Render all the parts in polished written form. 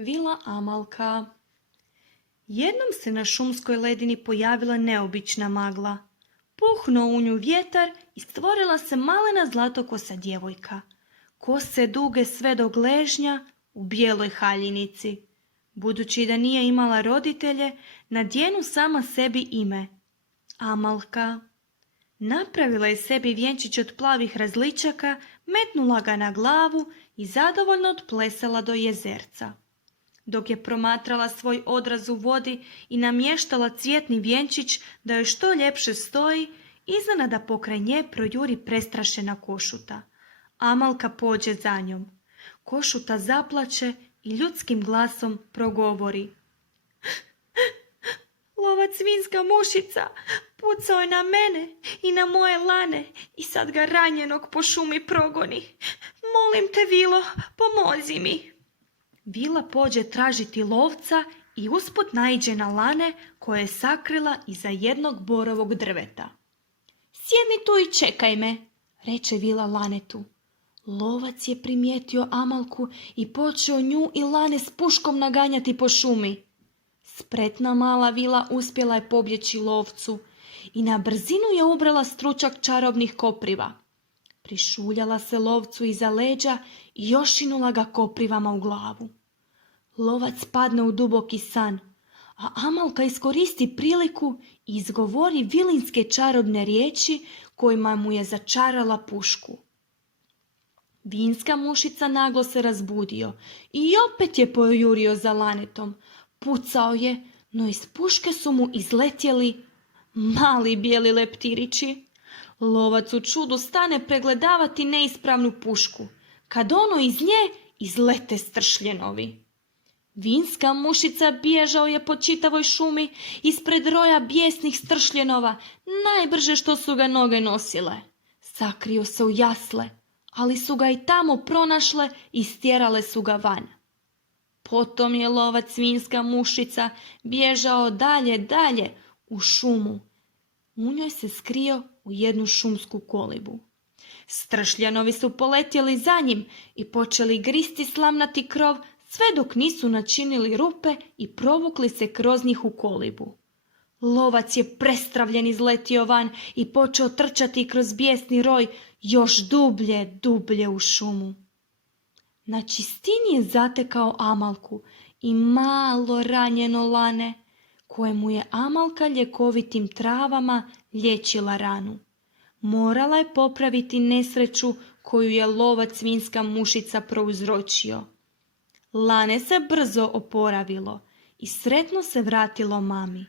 Vila Amalka. Jednom se na šumskoj ledini pojavila neobična magla. Puhnuo u nju vjetar i stvorila se malena zlatokosa djevojka. Kose duge sve do gležnja u bijeloj haljinici. Budući da nije imala roditelje, nadjenu sama sebi ime. Amalka. Napravila je sebi vjenčić od plavih različaka, metnula ga na glavu i zadovoljno odplesala do jezerca. Dok je promatrala svoj odraz u vodi i namještala cvjetni vjenčić da joj što ljepše stoji, iznenada pokraj nje projuri prestrašena košuta. Amalka pođe za njom. Košuta zaplače i ljudskim glasom progovori. Lovac svinjska mušica pucao je na mene i na moje lane i sad ga ranjenog po šumi progoni. Molim te, Vilo, pomozi mi. Vila pođe tražiti lovca i usput naiđe na lane koje je sakrila iza jednog borovog drveta. Sjedni tu i čekaj me, reče Vila lanetu. Lovac je primijetio Amalku i počeo nju i lane s puškom naganjati po šumi. Spretna mala Vila uspjela je pobjeći lovcu i na brzinu je ubrala stručak čarobnih kopriva. Prišuljala se lovcu iza leđa i jošinula ga koprivama u glavu. Lovac padne u duboki san, a Amalka iskoristi priliku i izgovori vilinske čarobne riječi kojima mu je začarala pušku. Vinska mušica naglo se razbudio i opet je pojurio za lanetom. Pucao je, no iz puške su mu izletjeli mali bijeli leptirići. Lovac u čudu stane pregledavati neispravnu pušku, kad ono iz nje izlete stršljenovi. Vinska mušica bježao je po čitavoj šumi ispred roja bijesnih stršljenova, najbrže što su ga noge nosile. Sakrio se u jasle, ali su ga i tamo pronašle i stjerale su ga van. Potom je lovac svinjska mušica bježao dalje u šumu. U njoj se skrio u jednu šumsku kolibu. Stršljanovi su poletjeli za njim i počeli gristi slamnati krov sve dok nisu načinili rupe i provukli se kroz njih u kolibu. Lovac je prestravljen izletio van i počeo trčati kroz bijesni roj još dublje u šumu. Na čistini je zatekao Amalku i malo ranjeno lane, kojemu je Amalka ljekovitim travama liječila ranu. Morala je popraviti nesreću koju je lovac svinjska mušica prouzročio. Lane se brzo oporavilo i sretno se vratilo mami,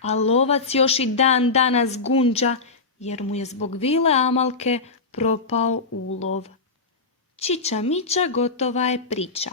a lovac još i dan danas gunđa jer mu je zbog vile Amalke propao ulov. Čiča miča, gotova je priča.